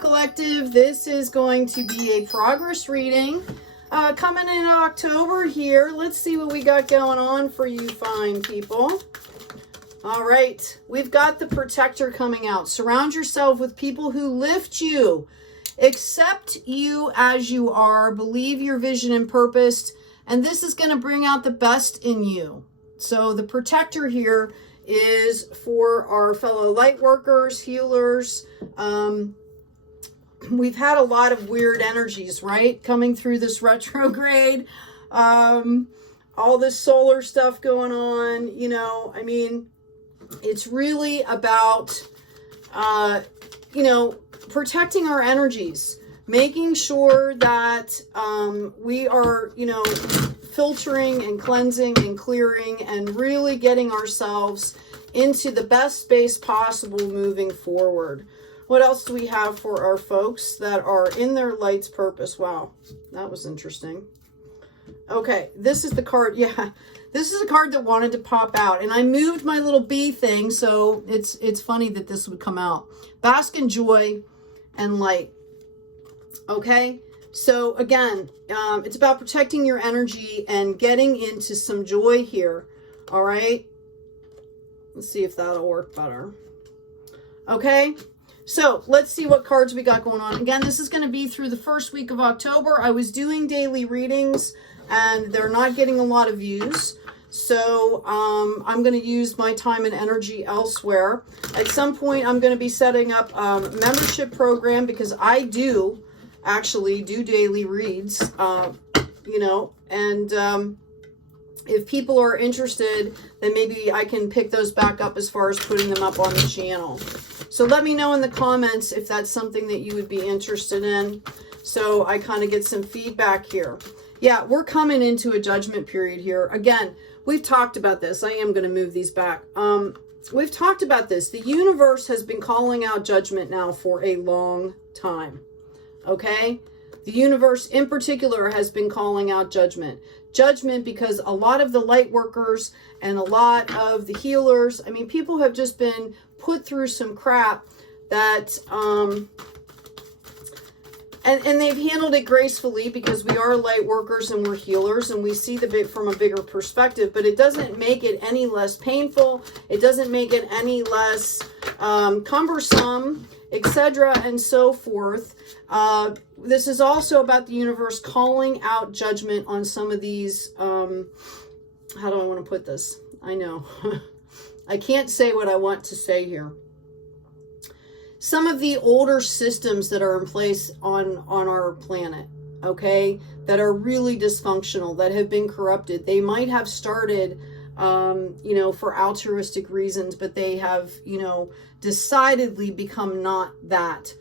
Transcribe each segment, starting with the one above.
Collective. This is going to be a progress reading coming in October here. Let's see what we got going on for you fine people. All right, we've got the Protector coming out. Surround yourself with people who lift you, accept you as you are, believe your vision and purpose, and this is going to bring out the best in you. So the Protector here is for our fellow light workers, healers. We've had a lot of weird energies, right? Coming through this retrograde, all this solar stuff going on, you know, I mean, it's really about, you know, protecting our energies, making sure that we are, you know, filtering and cleansing and clearing and really getting ourselves into the best space possible moving forward. What else do we have for our folks that are in their light's purpose? Wow, that was interesting. Okay, this is the card. Yeah, this is a card that wanted to pop out, and I moved my little bee thing, so it's funny that this would come out. Bask in joy and light. Okay, so again, it's about protecting your energy and getting into some joy here. All right, let's see if that'll work better. Okay. So let's see what cards we got going on. Again, this is going to be through the first week of October. I was doing daily readings and they're not getting a lot of views. So I'm going to use my time and energy elsewhere. At some point, I'm going to be setting up a membership program because I do actually do daily reads, you know, and if people are interested, then maybe I can pick those back up as far as putting them up on the channel. So let me know in the comments if that's something that you would be interested in, so I kind of get some feedback here. Yeah, we're coming into a judgment period here. Again, we've talked about this. I am going to move these back. We've talked about this. The universe has been calling out judgment now for a long time. Okay? The universe in particular has been calling out judgment. Judgment because a lot of the light workers and a lot of the healers, I mean, people have just been put through some crap that, and they've handled it gracefully because we are light workers and we're healers and we see the bit from a bigger perspective, but it doesn't make it any less painful. It doesn't make it any less cumbersome, etc. and so forth. This is also about the universe calling out judgment on some of these, how do I want to put this? I know. I can't say what I want to say here. Some of the older systems that are in place on our planet, okay, that are really dysfunctional, that have been corrupted. They might have started, you know, for altruistic reasons, but they have, you know, decidedly become not that.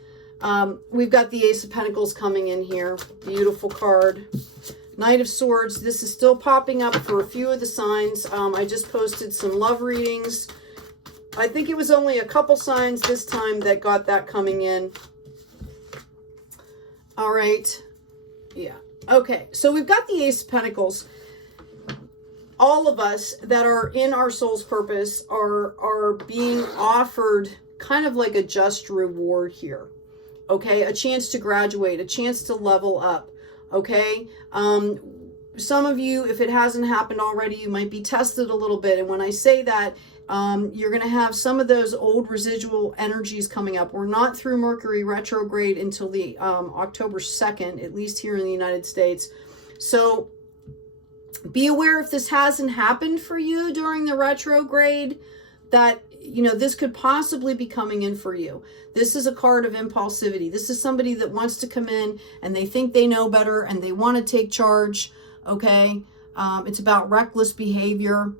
We've got the Ace of Pentacles coming in here. Beautiful card. Knight of Swords. This is still popping up for a few of the signs. I just posted some love readings. I think it was only a couple signs this time that got that coming in. All right. Yeah. Okay. So we've got the Ace of Pentacles. All of us that are in our soul's purpose are being offered kind of like a just reward here. Okay. A chance to graduate, a chance to level up. Okay. Some of you, if it hasn't happened already, you might be tested a little bit. And when I say that, you're going to have some of those old residual energies coming up. We're not through Mercury retrograde until the October 2nd, at least here in the United States. So be aware if this hasn't happened for you during the retrograde, that, you know, this could possibly be coming in for you. This is a card of impulsivity. This is somebody that wants to come in and they think they know better and they want to take charge. Okay. It's about reckless behavior.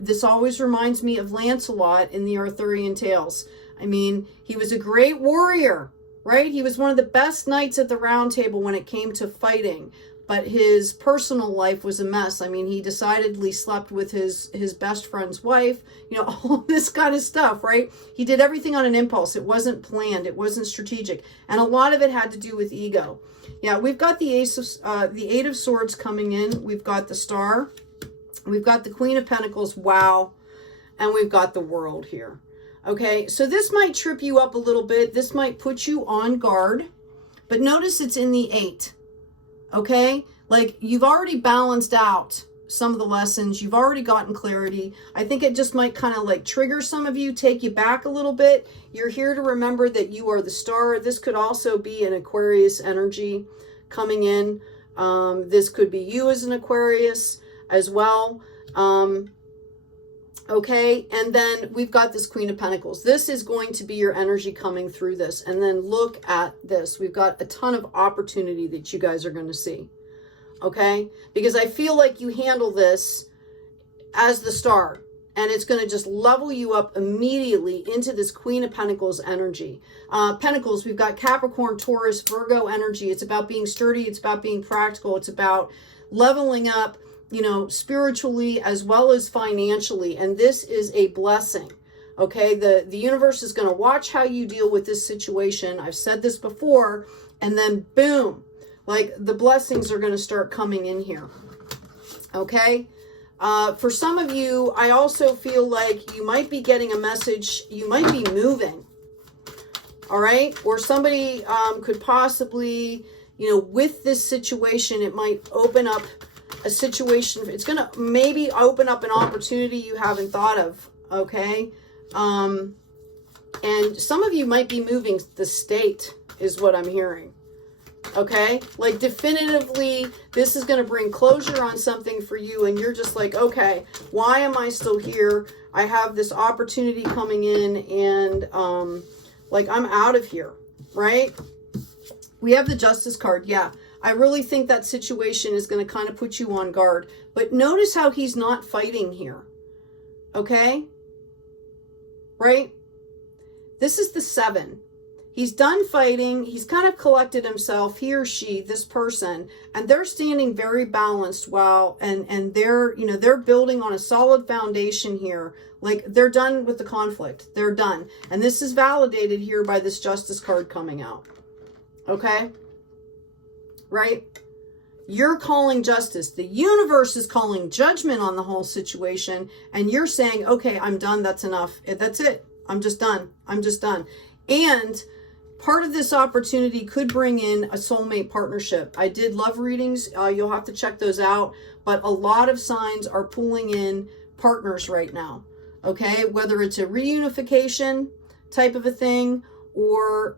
This always reminds me of Lancelot in the Arthurian tales. I mean, he was a great warrior, right? He was one of the best knights at the round table when it came to fighting, but his personal life was a mess. I mean, he decidedly slept with his best friend's wife, you know, all of this kind of stuff, right? He did everything on an impulse. It wasn't planned. It wasn't strategic. And a lot of it had to do with ego. Yeah, we've got the the Eight of Swords coming in. We've got the Star. We've got the Queen of Pentacles. Wow. And we've got the World here. Okay, so this might trip you up a little bit. This might put you on guard, but notice it's in the 8. Okay, like you've already balanced out some of the lessons. You've already gotten clarity. I think it just might kind of like trigger some of you, take you back a little bit. You're here to remember that you are the star. This could also be an Aquarius energy coming in. This could be you as an Aquarius as well. Okay, and then we've got this Queen of Pentacles. This is going to be your energy coming through this. And then look at this. We've got a ton of opportunity that you guys are going to see. Okay, because I feel like you handle this as the star. And it's going to just level you up immediately into this Queen of Pentacles energy. Pentacles, we've got Capricorn, Taurus, Virgo energy. It's about being sturdy. It's about being practical. It's about leveling up, you know, spiritually as well as financially. And this is a blessing. Okay, the universe is going to watch how you deal with this situation. I've said this before. And then boom, like the blessings are going to start coming in here. Okay. For some of you, I also feel like you might be getting a message. You might be moving. All right. Or somebody could possibly, you know, with this situation, it might open up a situation. It's going to maybe open up an opportunity you haven't thought of. Okay. And some of you might be moving the state is what I'm hearing. Okay, like definitively, this is going to bring closure on something for you. And you're just like, okay, why am I still here? I have this opportunity coming in and like I'm out of here, right? We have the Justice card. Yeah, I really think that situation is going to kind of put you on guard. But notice how he's not fighting here. Okay, right? This is the 7. He's done fighting. He's kind of collected himself, he or she, this person, and they're standing very balanced while, and they're, you know, they're building on a solid foundation here. Like they're done with the conflict. They're done. And this is validated here by this Justice card coming out. Okay. Right. You're calling justice. The universe is calling judgment on the whole situation. And you're saying, okay, I'm done. That's enough. That's it. I'm just done. I'm just done. And part of this opportunity could bring in a soulmate partnership. I did love readings. You'll have to check those out. But a lot of signs are pulling in partners right now. Okay, whether it's a reunification type of a thing or,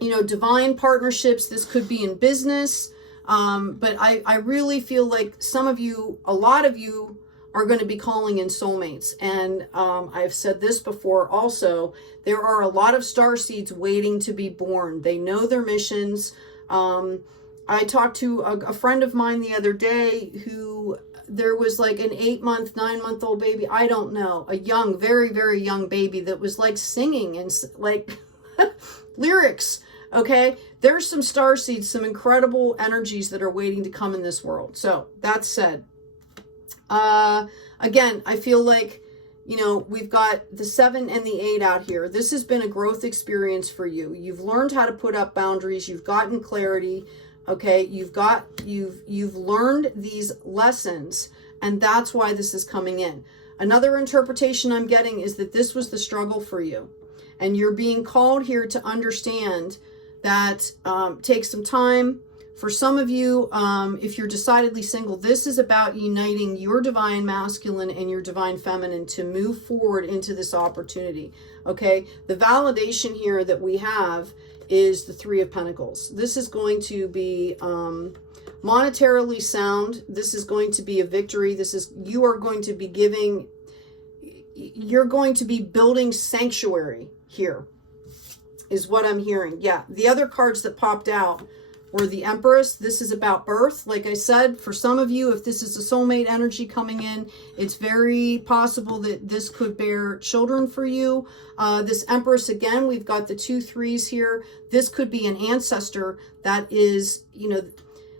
you know, divine partnerships. This could be in business. But I really feel like some of you, a lot of you, are going to be calling in soulmates. And I've said this before also, there are a lot of starseeds waiting to be born. They know their missions. I talked to a friend of mine the other day who there was like an 8-month, 9-month-old baby. I don't know, a young, very, very young baby that was like singing and like lyrics. Okay. There's some starseeds, some incredible energies that are waiting to come in this world. So that said, again, I feel like, you know, we've got the 7 and the 8 out here. This has been a growth experience for you. You've learned how to put up boundaries. You've gotten clarity. Okay. You've learned these lessons, and that's why this is coming in. Another interpretation I'm getting is that this was the struggle for you, and you're being called here to understand that, take some time. For some of you, if you're decidedly single, this is about uniting your divine masculine and your divine feminine to move forward into this opportunity. Okay. The validation here that we have is the 3 of Pentacles. This is going to be monetarily sound. This is going to be a victory. This is, you are going to be giving, you're going to be building sanctuary here is what I'm hearing. Yeah. The other cards that popped out were the Empress. This is about birth. Like I said, for some of you, if this is a soulmate energy coming in, it's very possible that this could bear children for you. This Empress, again, we've got the 2 3s here. This could be an ancestor that is, you know,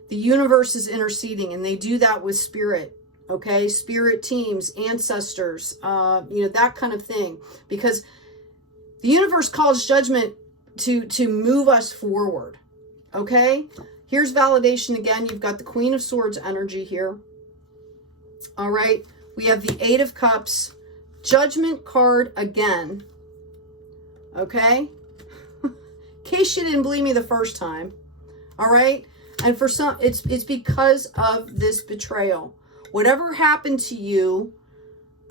the universe is interceding, and they do that with spirit. Okay. Spirit teams, ancestors, you know, that kind of thing, because the universe calls judgment to move us forward. Okay, here's validation again. You've got the Queen of Swords energy here. All right, we have the 8 of Cups, Judgment card again. Okay? In case you didn't believe me the first time. All right? And for some, it's because of this betrayal. Whatever happened to you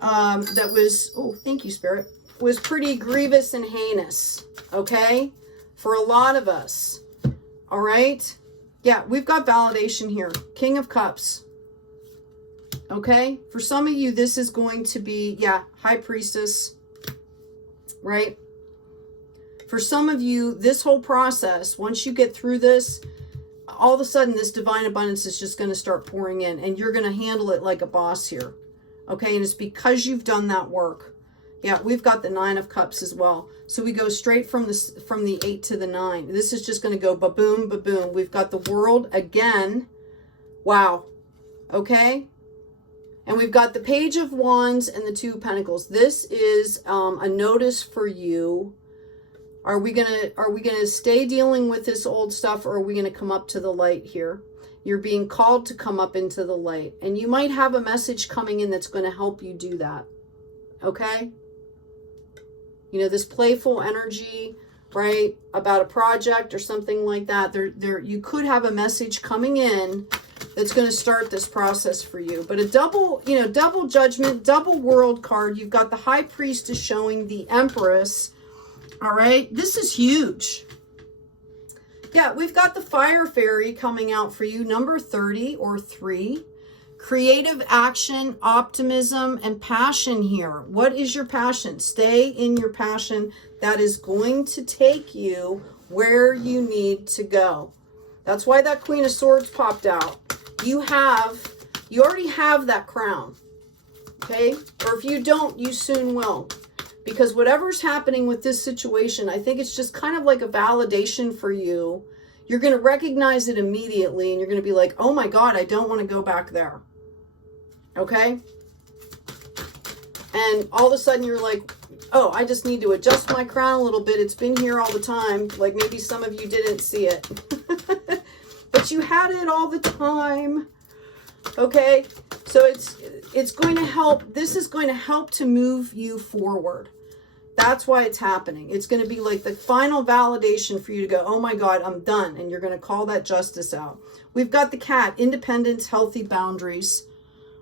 that was, oh, thank you, Spirit, was pretty grievous and heinous. Okay? For a lot of us. All right? Yeah, we've got validation here. King of Cups. Okay? For some of you, this is going to be, yeah, High Priestess. Right? For some of you, this whole process, once you get through this, all of a sudden this divine abundance is just going to start pouring in, and you're going to handle it like a boss here. Okay? And it's because you've done that work. Yeah, we've got the 9 of Cups as well. So we go straight from the 8 to the 9. This is just going to go ba-boom, ba-boom. We've got the World again. Wow. Okay? And we've got the Page of Wands and the 2 of Pentacles. This is a notice for you. Are we gonna stay dealing with this old stuff, or are we gonna come up to the light here? You're being called to come up into the light. And you might have a message coming in that's going to help you do that. Okay? You know, this playful energy, right, about a project or something like that. You could have a message coming in that's going to start this process for you. But a double Judgment, double World card. You've got the High Priestess showing the Empress. All right, this is huge. Yeah, we've got the Fire Fairy coming out for you, number 30 or 3. Creative action, optimism, and passion here. What is your passion? Stay in your passion. That is going to take you where you need to go. That's why that Queen of Swords popped out. You already have that crown. Okay? Or if you don't, you soon will. Because whatever's happening with this situation, I think it's just kind of like a validation for you. You're going to recognize it immediately, and you're going to be like, oh my God, I don't want to go back there. Okay? And all of a sudden you're like, oh, I just need to adjust my crown a little bit. It's been here all the time. Like maybe some of you didn't see it. But you had it all the time. Okay? So it's going to help. This is going to help to move you forward. That's why it's happening. It's going to be like the final validation for you to go, oh my God, I'm done. And you're going to call that justice out. We've got the Cat, independence, healthy boundaries.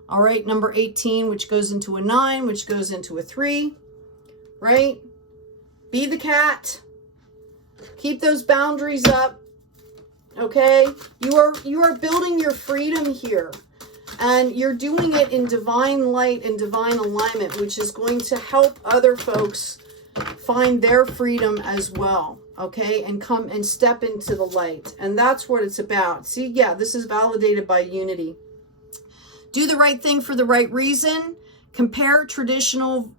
All right, number 18, which goes into a 9, which goes into a 3, right? Be the cat. Keep those boundaries up, okay? You are building your freedom here, and you're doing it in divine light and divine alignment, which is going to help other folks find their freedom as well, okay? And come and step into the light, and that's what it's about. See, yeah, this is validated by unity. Do the right thing for the right reason. Compare traditional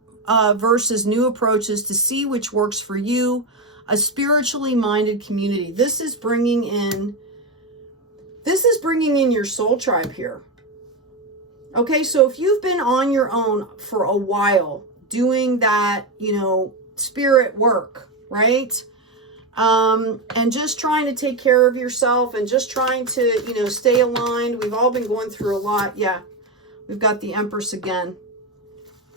versus new approaches to see which works for you. A spiritually minded community. This is bringing in your soul tribe here. Okay, so if you've been on your own for a while doing that, spirit work, right? And just trying to take care of yourself and just trying to, stay aligned. We've all been going through a lot. Yeah, we've got the Empress again.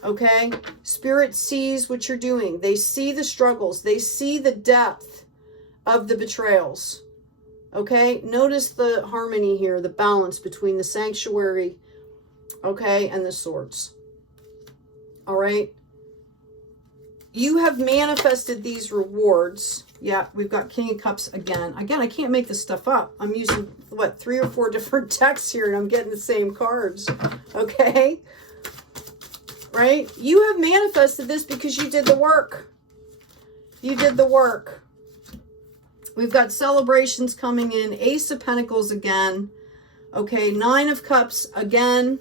Okay, Spirit sees what you're doing. They see the struggles. They see the depth of the betrayals. Okay, notice the harmony here, the balance between the Sanctuary, okay, and the Swords. All right. You have manifested these rewards. Yeah, we've got King of Cups again. Again, I can't make this stuff up. I'm using, 3 or 4 different decks here, and I'm getting the same cards. Okay? Right? You have manifested this because you did the work. You did the work. We've got celebrations coming in. Ace of Pentacles again. Okay, 9 of Cups again.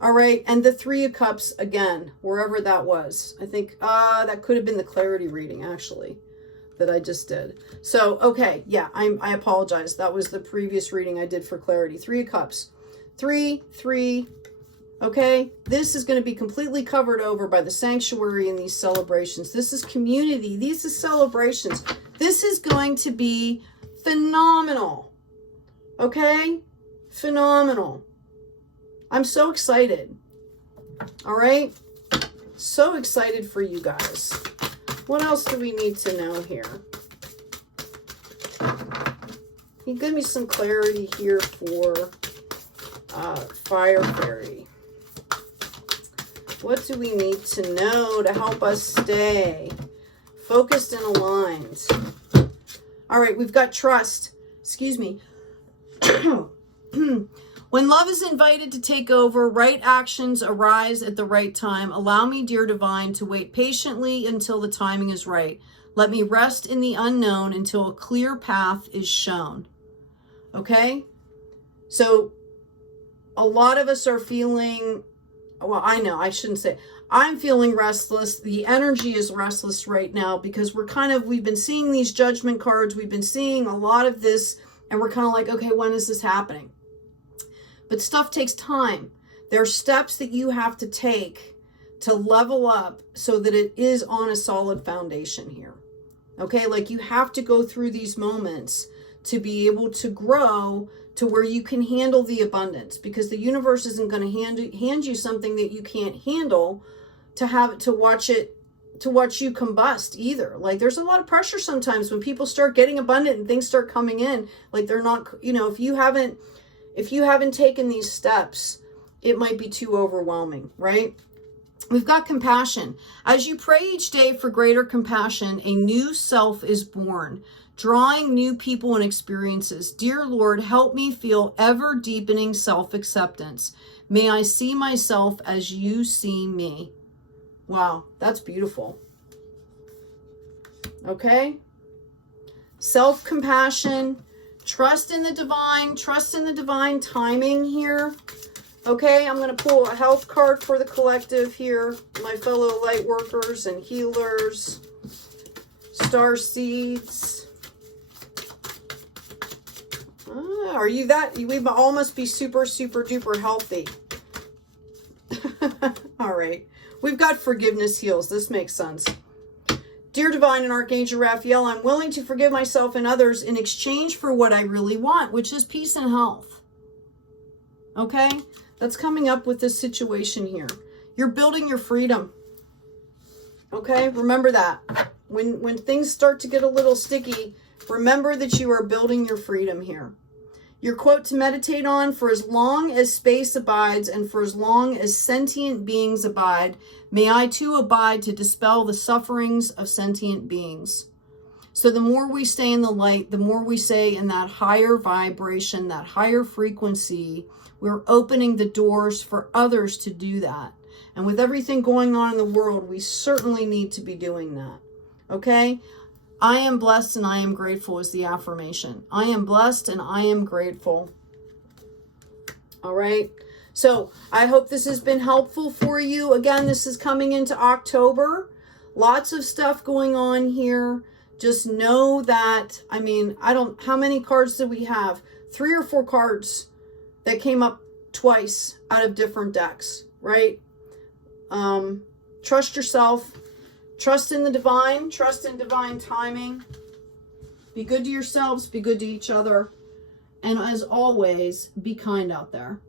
All right, and the 3 of Cups again, wherever that was. I think that could have been the clarity reading, actually, that I just did. So, okay, yeah, I apologize. That was the previous reading I did for clarity. 3 of Cups. 3, 3, okay? This is going to be completely covered over by the Sanctuary and these celebrations. This is community. These are celebrations. This is going to be phenomenal, okay? Phenomenal. I'm so excited. All right. So excited for you guys. What else do we need to know here? Can you give me some clarity here for Fire Fairy? What do we need to know to help us stay focused and aligned? All right, we've got trust. Excuse me. When love is invited to take over, right actions arise at the right time. Allow me, dear divine, to wait patiently until the timing is right. Let me rest in the unknown until a clear path is shown. Okay? So a lot of us are feeling, well, I know, I shouldn't say, I'm feeling restless. The energy is restless right now because we've been seeing these judgment cards. We've been seeing a lot of this, and we're kind of like, okay, when is this happening? But stuff takes time. There are steps that you have to take to level up so that it is on a solid foundation here. Okay, like you have to go through these moments to be able to grow to where you can handle the abundance, because the universe isn't going to hand you something that you can't handle to watch you combust either. Like there's a lot of pressure sometimes when people start getting abundant and things start coming in, like they're not, if you haven't taken these steps, it might be too overwhelming, right? We've got compassion. As you pray each day for greater compassion, a new self is born, drawing new people and experiences. Dear Lord, help me feel ever deepening self-acceptance. May I see myself as you see me. Wow, that's beautiful. Okay? Self-compassion, trust in the divine timing here. Okay, I'm going to pull a health card for the collective here, my fellow light workers and healers, star seeds. Are you that? We all must be super, super duper healthy. All right. We've got forgiveness heals. This makes sense. Dear Divine and Archangel Raphael, I'm willing to forgive myself and others in exchange for what I really want, which is peace and health. Okay? That's coming up with this situation here. You're building your freedom. Okay? Remember that. When things start to get a little sticky, remember that you are building your freedom here. Your quote to meditate on: for as long as space abides and for as long as sentient beings abide, may I too abide to dispel the sufferings of sentient beings. So the more we stay in the light, the more we stay in that higher vibration, that higher frequency, we're opening the doors for others to do that. And with everything going on in the world, we certainly need to be doing that. Okay? I am blessed and I am grateful is the affirmation. I am blessed and I am grateful. All right. So I hope this has been helpful for you. Again, this is coming into October. Lots of stuff going on here. Just know that, how many cards do we have? 3 or 4 cards that came up twice out of different decks, right? Trust yourself. Trust in the divine. Trust in divine timing. Be good to yourselves. Be good to each other. And as always, be kind out there.